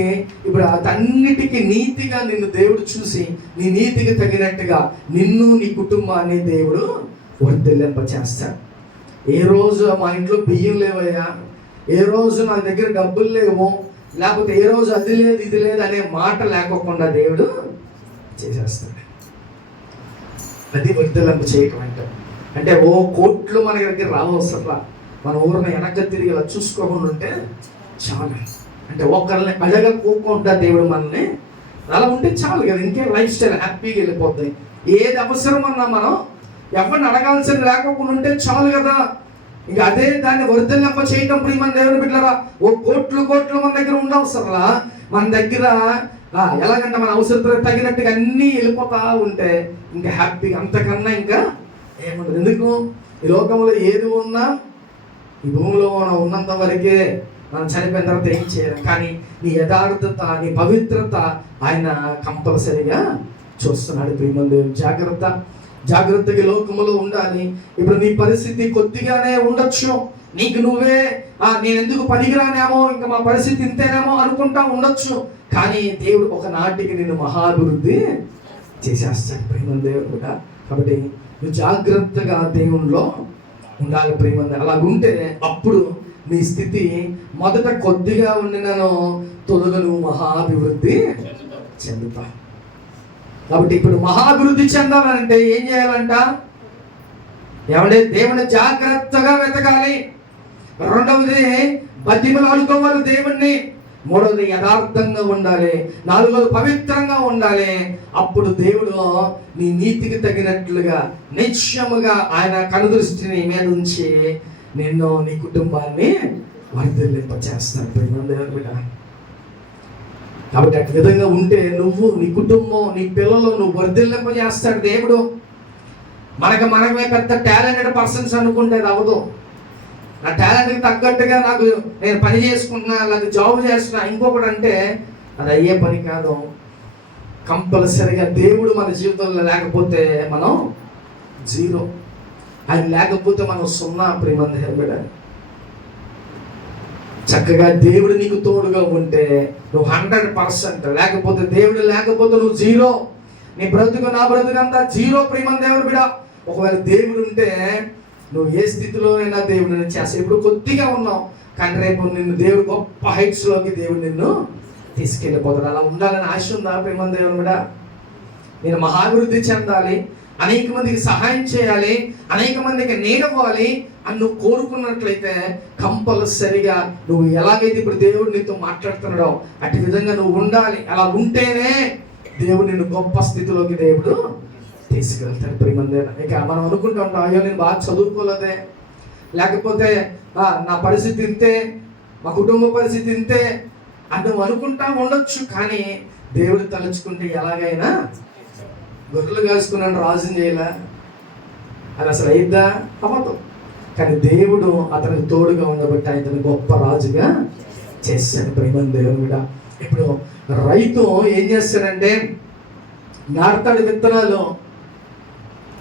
ఇప్పుడు అతన్నిటికీ నీతిగా నిన్ను దేవుడు చూసి నీ నీతికి తగినట్టుగా నిన్ను నీ కుటుంబాన్ని దేవుడు వర్ధిల్లింప చేస్తాడు. ఏ రోజు మా ఇంట్లో బియ్యం లేవయ్యా, ఏ రోజు నా దగ్గర డబ్బులు లేవు, లేకపోతే ఏ రోజు అది లేదు ఇది లేదు అనే మాట లేకోకుండా దేవుడు చేసేస్తాడు. అది వర్ధిల్లింప చేయటం అంటే ఓ కోట్లు మన దగ్గర రావసరా, మన ఊరిని వెనక్కి తిరిగి ఇలా చూసుకోకుండా ఉంటే చాలా. అంటే ఒకరిని అడగకోకుండా దేవుడు మనల్ని అలా ఉంటే చాలు కదా, ఇంకే లైఫ్ స్టైల్ హ్యాపీగా వెళ్ళిపోతాయి. ఏది అవసరం అన్నా మనం ఎవరిని అడగాల్సింది లేకుండా ఉంటే చాలు కదా. ఇంకా అదే దాన్ని వర్ధిల్లింప చేయటం ప్రియమైన దేవుని బిడ్డలారా. ఓ కోట్లు మన దగ్గర ఉండవసరలా, మన దగ్గర ఎలాగంటే మన అవసరం తగినట్టుగా అన్నీ వెళ్ళిపోతా ఉంటే ఇంకా హ్యాపీగా, అంతకన్నా ఇంకా ఏముండదు. ఎందుకు? ఈ లోకంలో ఏది ఉన్నా ఈ భూమిలో మనం ఉన్నంత వరకే, మనం చనిపోయిన తర్వాత ఏం చేయలేం. కానీ నీ యథార్థత, నీ పవిత్రత ఆయన కంపల్సరిగా చూస్తున్నాడు. ప్రియమైన దేవుని జాగ్రత్తగా లోకములో ఉండాలి. ఇప్పుడు నీ పరిస్థితి కొద్దిగానే ఉండొచ్చు, నీకు నువ్వే నేను ఎందుకు పనికిరానేమో, ఇంకా మా పరిస్థితి ఇంతేనేమో అనుకుంటా ఉండొచ్చు. కానీ దేవుడు ఒకనాటికి నిన్ను మహాభివృద్ధి చేసేస్తాడు ప్రియమైన దేవుడు కూడా. కాబట్టి నువ్వు జాగ్రత్తగా దేవునిలో ఉండాలి ప్రియమైన. అలా ఉంటే అప్పుడు నీ స్థితి మొదట కొద్దిగా ఉండినను తొలుగా నువ్వు మహాభివృద్ధి చెందుతా. కాబట్టి ఇప్పుడు మహాభివృద్ధి చెందాలంటే ఏం చేయాలంట? ఏమంటే దేవుని జాగ్రత్తగా వెతకాలి. రెండవది బతిమలాడుకోవాలి దేవుణ్ణి. మూడవది యథార్థంగా ఉండాలి. నాలుగవది పవిత్రంగా ఉండాలి. అప్పుడు దేవుడు నీ నీతికి తగినట్లుగా నిశ్చయముగా ఆయన కనుదృష్టిని మీద ఉంచి నిన్ను నీ కుటుంబాన్ని వర్ధిల్లింప చేస్తాడు ప్రియమైన దేవుని బిడ్డ. కాబట్టి అటు విధంగా ఉంటే నువ్వు, నీ కుటుంబం, నీ పిల్లలు నువ్వు వర్ధిల్లింప చేస్తాడు దేవుడు. మనమే పెద్ద టాలెంటెడ్ పర్సన్స్ అనుకుంటే అది అవ్వదు. నా టాలెంట్కి తగ్గట్టుగా నేను పని చేసుకుంటున్నా, లేదా జాబ్ చేస్తున్నా, ఇంకొకటి అంటే అది అయ్యే పని కాదు. కంపల్సరిగా దేవుడు మన జీవితంలో లేకపోతే మనం జీరో. ఆయన లేకపోతే మనం సున్నా ప్రియమైన దేవుడు. చక్కగా దేవుడు నీకు తోడుగా ఉంటే నువ్వు 100%, లేకపోతే దేవుడు లేకపోతే నువ్వు జీరో. నీ బ్రతుకు నా బ్రతుకు అంతా జీరో ప్రియమైన దేవుడు బిడ్డ. ఒకవేళ దేవుడు ఉంటే నువ్వు ఏ స్థితిలోనైనా దేవుడిని చేస్తావు. ఇప్పుడు కొద్దిగా ఉన్నావు, కానీ రేపు నిన్ను దేవుడు గొప్ప హైట్స్లోకి దేవుడు నిన్ను తీసుకెళ్ళిపోతాడు. అలా ఉండాలని ఆశ ఉందా ప్రియమైన దేవుని బిడ్డ? నేను మహాభివృద్ధి చెందాలి, అనేక మందికి సహాయం చేయాలి, అనేక మందికి నీడవ్వాలి అని నువ్వు కోరుకున్నట్లయితే కంపల్సరిగా నువ్వు ఎలాగైతే ఇప్పుడు దేవుడు నీతో మాట్లాడుతున్నాడో అటు విధంగా నువ్వు ఉండాలి. అలా ఉంటేనే దేవుడు నిన్ను గొప్ప స్థితిలోకి దేవుడు తీసుకెళ్తాడు ప్రియమైన. ఇక మనం అనుకుంటూ ఉంటాం, అయ్యో నేను బాగా చదువుకోలేదే, లేకపోతే నా పరిస్థితి ఇంతే, మా కుటుంబ పరిస్థితి ఇంతే అని నువ్వు అనుకుంటా ఉండొచ్చు. కానీ దేవుడు తలుచుకుంటే ఎలాగైనా గొర్రెలు కాసుకున్నాను రాజుని చేయలే, అది అసలు అయిద్దా? అవ్వదు. కానీ దేవుడు అతనికి తోడుగా ఉండబట్టి అతను గొప్ప రాజుగా చేశాడు ప్రియమైన దేవుని మీద. ఇప్పుడు రైతు ఏం చేస్తాడంటే నాటుతాడు విత్తనాలు.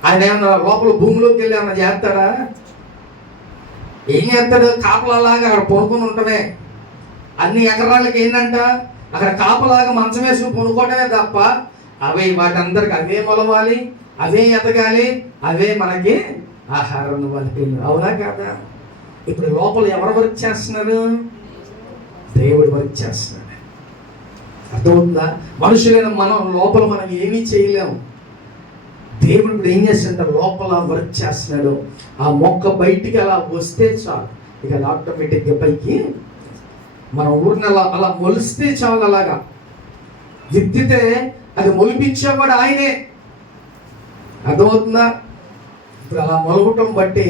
ఆయన ఏమన్నా లోపల భూమిలోకి వెళ్ళి ఏమన్నా చేస్తాడా? ఏం చేస్తాడు? కాపలాగా అక్కడ పడుకొని ఉంటమే. అన్ని ఎకరాలకి ఏంటంట, అక్కడ కాపలాగా మంచం వేసుకుని కొనుక్కోవటమే తప్ప అవే వాటందరికి అవే మొలవాలి, అవే ఎదగాలి, అవే మనకి ఆహారం వాళ్ళకి. అవునా కాదా? ఇప్పుడు లోపల ఎవరు వర్క్ చేస్తున్నారు? దేవుడు వర్క్ చేస్తున్నాడు. అర్థమవుతుందా? మనుషులైన మనం లోపల మనం ఏమీ చేయలేము. దేవుడు ఇప్పుడు ఏం చేస్తుంటాడు? లోపల వర్క్ చేస్తున్నాడు. ఆ మొక్క బయటికి అలా వస్తే చాలు, ఇక అది ఆటోమేటిక్గా పైకి మన ఊరిని అలా మొలిస్తే చాలు. అలాగా విత్తితే అది మొలిపించేవాడు ఆయనే. అర్థమవుతుందా? ఇప్పుడు అలా మొలగటం బట్టి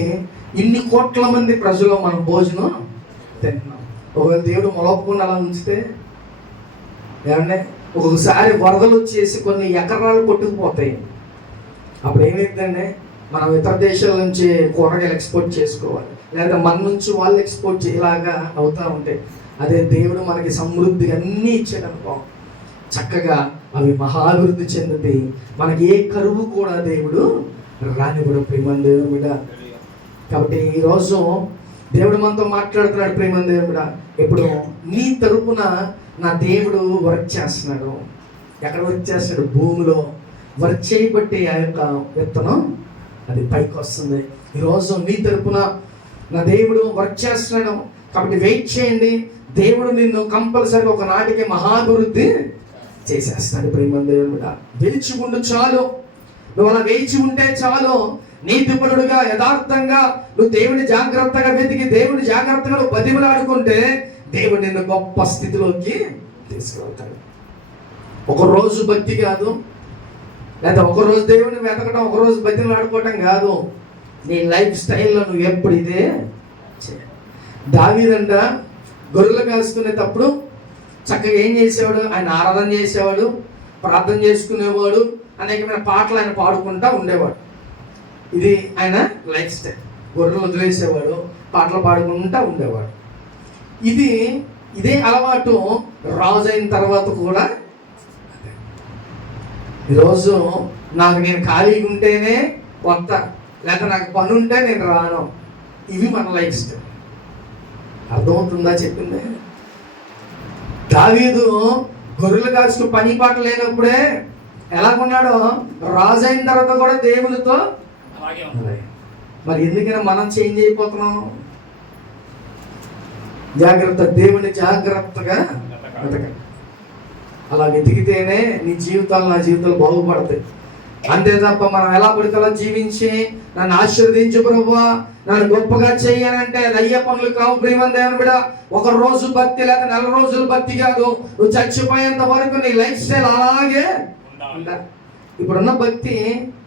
ఇన్ని కోట్ల మంది ప్రజలు మనం భోజనం తింటున్నాం. ఒకవేళ దేవుడు మొలపకుండా అలా ఉంచితే ఏమంటే ఒక్కొక్కసారి వరదలు వచ్చేసి కొన్ని ఎకరాలు కొట్టుకుపోతాయి. అప్పుడు ఏమైందండి, మనం ఇతర దేశాల నుంచి కూరగాయలు ఎక్స్పోర్ట్ చేసుకోవాలి, లేదా మన నుంచి వాళ్ళు ఎక్స్పోర్ట్ చేయలాగా అవుతూ ఉంటాయి. అదే దేవుడు మనకి సమృద్ధిగా అన్నీ ఇచ్చాడు అనుకో, చక్కగా అవి మహాభివృద్ధి చెందుతాయి. మనకి ఏ కరువు కూడా దేవుడు రానివ్వడు. ప్రేమని దేవుడు బిడ్డ. కాబట్టి ఈరోజు దేవుడు మనతో మాట్లాడుతున్నాడు. ప్రేమని దేవుడు బిడ్డ, ఇప్పుడు నీ తరపున నా దేవుడు వర్క్ చేస్తున్నాడు. ఎక్కడ వర్క్ చేస్తున్నాడు? భూమిలో వర్క్ చేయబట్టి ఆ యొక్క విత్తనం అది పైకి వస్తుంది. ఈరోజు నీ తరపున నా దేవుడు వర్క్ చేస్తున్నాడు. కాబట్టి వెయిట్ చేయండి. దేవుడు నిన్ను కంపల్సరీగా ఒక నాటికి మహాభివృద్ధి చేసేస్తాడు. ప్రేమ దేవుడు కూడా వేచి ఉండు చాలు. నువ్వు అలా వేచి ఉంటే చాలు. నీతిపరుడుగా యథార్థంగా నువ్వు దేవుని జాగ్రత్తగా వెతికి దేవుని జాగ్రత్తగా నువ్వు బతిమలాడుకుంటే దేవుడు నిన్ను గొప్ప స్థితిలోకి తీసుకెళ్తాడు. ఒకరోజు భక్తి కాదు, లేదా ఒకరోజు దేవుడిని వెతకడం, ఒకరోజు బతిమలాడుకోవటం కాదు. నీ లైఫ్ స్టైల్లో నువ్వు ఎప్పుడు ఇదే చేయాలి. దావీదంట గొర్రెలు కాసుకునేటప్పుడు చక్కగా ఏం చేసేవాడు? ఆయన ఆరాధన చేసేవాడు, ప్రార్థన చేసుకునేవాడు, అనేకమైన పాటలు ఆయన పాడుకుంటూ ఉండేవాడు. ఇది ఆయన లైఫ్ స్టైల్. గొర్రెలు వదిలేసేవాడు, పాటలు పాడుకుంటూ ఉండేవాడు. ఇదే అలవాటు రాజు అయిన తర్వాత కూడా. ఈరోజు నేను ఖాళీగా ఉంటేనే వస్తా, లేకపోతే నాకు పని ఉంటే నేను రాను. ఇవి మన లైఫ్ స్టైల్. అర్థమవుతుందా చెప్పింది? దావీదు గొర్రెలు కాసుకు పని పాట లేనప్పుడే ఎలాగున్నాడో రాజు అయిన తర్వాత కూడా దేవునితో. మరి ఎందుకైనా మనం చేంజ్ అయిపోతున్నాం? జాగ్రత్త, దేవుని జాగ్రత్తగా వెతకండి. అలా వెతికితేనే నీ జీవితాలు, నా జీవితాలు బాగుపడతాయి. అంతే తప్ప మనం ఎలా పడితే అలా జీవించి నన్ను ఆశీర్వదించు ప్రభువా, నన్ను గొప్పగా చెయ్యనంటే అది అయ్యే పనులు కావు. ప్రియమైన దేవుని బిడ్డ, ఒక రోజు భక్తి లేక నెల రోజులు భక్తి కాదు. నువ్వు చచ్చిపోయేంత వరకు నీ లైఫ్ స్టైల్ అలాగే ఉండాలి. ఇప్పుడున్న భక్తి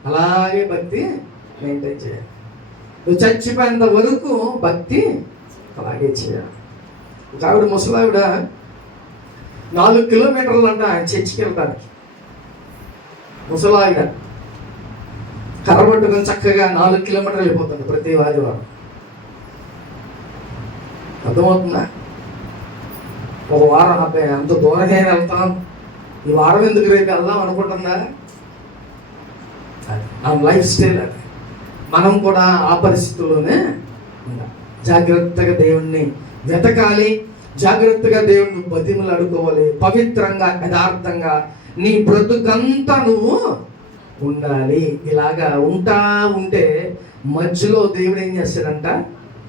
అలాగే భక్తి మెయింటైన్ చేయాలి. నువ్వు చచ్చిపోయేంత వరకు భక్తి అలాగే చేయాలి. ఒక ఆవిడ, ముసలావిడ 4 కిలోమీటర్లు అంట ఆయన చర్చికి వెళ్ళడానికి. ముసలావిడ కర్ర పట్టుకొని చక్కగా 4 కిలోమీటర్లు వెళ్ళిపోతుంది ప్రతి ఆదివారం. అర్థమవుతుందా? ఒక వారం అబ్బాయి అంత దూరంగా వెళ్తాం, ఈ వారం ఎందుకు రేపు వెళ్దాం అనుకుంటుందా? ఆ లైఫ్ స్టైల్ అది. మనం కూడా ఆ పరిస్థితుల్లోనే ఉండాలి. జాగ్రత్తగా దేవుణ్ణి వెతకాలి, జాగ్రత్తగా దేవుణ్ణి బతిమలు అడుకోవాలి, పవిత్రంగా యథార్థంగా నీ బ్రతుకంతా నువ్వు ఉండాలి. ఇలాగా ఉంటే మధ్యలో దేవుడు ఏం చేస్తాడంట?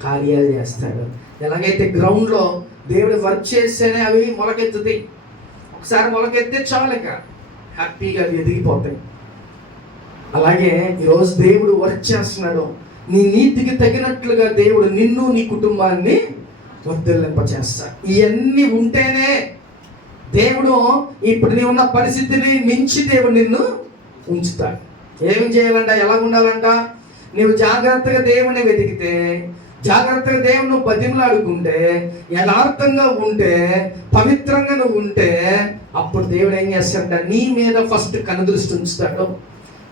కార్యాలు చేస్తాడు. ఎలాగైతే గ్రౌండ్లో దేవుడు వర్క్ చేస్తేనే అవి మొలకెత్తుతాయి. ఒకసారి మొలకెత్తే చాలు, ఇక హ్యాపీగా అవి ఎదిగిపోతాయి. అలాగే ఈరోజు దేవుడు వర్క్ చేస్తున్నాడు. నీ నీతికి తగినట్లుగా దేవుడు నిన్ను, నీ కుటుంబాన్ని వర్ధిల్లింపచేస్తాడు. ఇవన్నీ ఉంటేనే దేవుడు ఇప్పుడు నీ ఉన్న పరిస్థితిని మించి దేవుడు నిన్ను ఉంచుతాడు. ఏం చేయాలంట? ఎలా ఉండాలంట? నువ్వు జాగ్రత్తగా దేవుని వెతికితే, జాగ్రత్తగా దేవుని నువ్వు బతిమలాడుకుంటే, యథార్థంగా ఉంటే, పవిత్రంగా నువ్వు ఉంటే, అప్పుడు దేవుడు ఏం చేస్తాడంట? నీ మీద ఫస్ట్ కనుదృష్టి ఉంచుతాడు.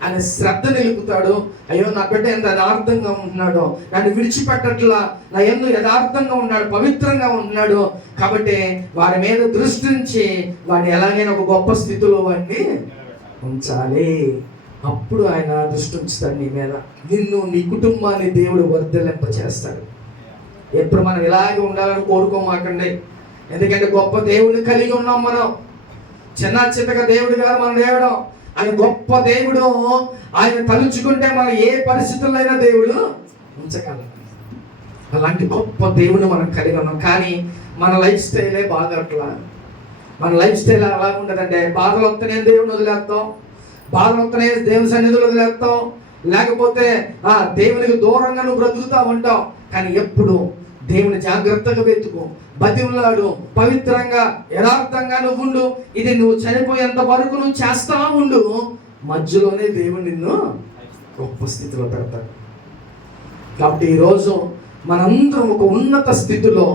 ఆయన శ్రద్ధ నిలుపుతాడు. అయ్యో నా బిడ్డ ఎంత యథార్థంగా ఉంటున్నాడో, నన్ను విడిచిపెట్టట్లా, నా యందు యథార్థంగా ఉన్నాడు, పవిత్రంగా ఉంటున్నాడు. కాబట్టి వారి మీద దృష్టి ఉంచి వాడిని ఎలాగైనా ఒక గొప్ప స్థితిలో వాడిని ఉంచాలి. అప్పుడు ఆయన దృష్టి ఉంచుతాడు నీ మీద. నిన్ను, నీ కుటుంబాన్ని దేవుడు వర్ధిల్లింప చేస్తాడు. ఎప్పుడు మనం ఇలాగే ఉండాలని కోరుకోమాకండి. ఎందుకంటే గొప్ప దేవుడిని కలిగి ఉన్నాం మనం. చిన్న చిన్నగా దేవుడు గారు మనం లేవడం, ఆయన గొప్ప దేవుడు. ఆయన తలుచుకుంటే మనం ఏ పరిస్థితుల్లో అయినా దేవుడు ఉంచగలం. అలాంటి గొప్ప దేవుని మనం కలిగి ఉన్నాం. కానీ మన లైఫ్ స్టైలే బాగట్లా. మన లైఫ్ స్టైల్ అలా ఉండదంటే, బాధలు వస్తేనే దేవుని వదిలేస్తాం, బాధలు వస్తేనే దేవుని సన్నిధులు వదిలేస్తాం, లేకపోతే దేవునికి దూరంగా నువ్వు బ్రతుకుతా ఉంటావు. కానీ ఎప్పుడు దేవుని జాగ్రత్తగా వెతుకు, బతిమలాడు, పవిత్రంగా యథార్థంగా నువ్వు ఉండు. ఇది నువ్వు చనిపోయేంత వరకు నువ్వు చేస్తా ఉండు. మధ్యలోనే దేవుడు నిన్ను గొప్ప స్థితిలో పెడతాడు. కాబట్టి ఈరోజు మనందరం ఒక ఉన్నత స్థితిలో,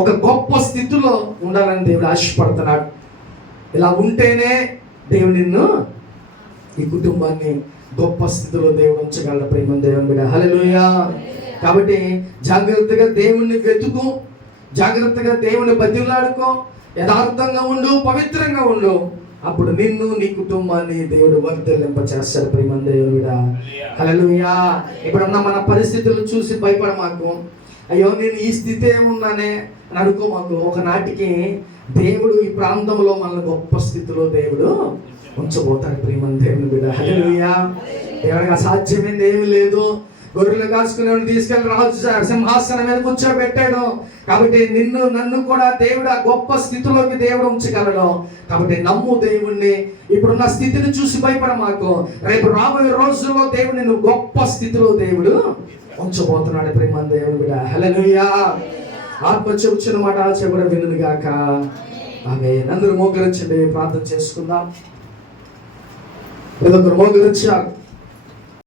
ఒక గొప్ప స్థితిలో ఉండాలని దేవుడు ఆశపడుతున్నాడు. ఇలా ఉంటేనే దేవుడు నిన్ను, ఈ కుటుంబాన్ని గొప్ప స్థితిలో దేవుడు ఉంచగలడు. ప్రేమ దేవుని బిడ్డ, హల్లెలూయా. కాబట్టి జాగ్రత్తగా దేవుణ్ణి వెతుకు, జాగ్రత్తగా దేవుని బతిలాడుకో, యథార్థంగా ఉండు, పవిత్రంగా ఉండు. అప్పుడు నిన్ను, నీ కుటుంబాన్ని దేవుడు వర్ధిల్లింప చేస్తాడు. ప్రేమ దేవుని బిడ్డ, హల్లెలూయా. ఇప్పుడున్న మన పరిస్థితులు చూసి భయపడ మాకు, అయ్యో నేను ఈ స్థితి ఏమున్నానే అని అనుకో మాకు. ఒకనాటికి దేవుడు ఈ ప్రాంతంలో మనల్ని గొప్ప స్థితిలో దేవుడు ఉంచబోతాడు. ప్రేమ దేవుని బిడ్డ, హల్లెలూయా. దేవుడికి అసాధ్యమైంది ఏమీ లేదు. గొర్రెలు కాసుకునే తీసుకెళ్ళి రాజు సింహాసనం మీద కూర్చోబెట్టాడు. కాబట్టి నిన్ను, నన్ను కూడా దేవుడు ఆ గొప్ప స్థితిలోకి దేవుడు ఉంచగలడు. కాబట్టి నమ్ము దేవుణ్ణి. ఇప్పుడున్న స్థితిని చూసి భయపడ మాకు. రేపు రాబోయే రోజుల్లో దేవుడు నిన్ను గొప్ప స్థితిలో దేవుడు ఉంచబోతున్నాడు. ప్రేమ దేవుని బిడ్డ, హల్లెలూయా. ఆత్మ చెబుతున్న మాట చెబుడ వినును గాక. ఆమేన్. అందరూ మోకరించండి, ప్రార్థన చేసుకుందాం. మోకరించారు.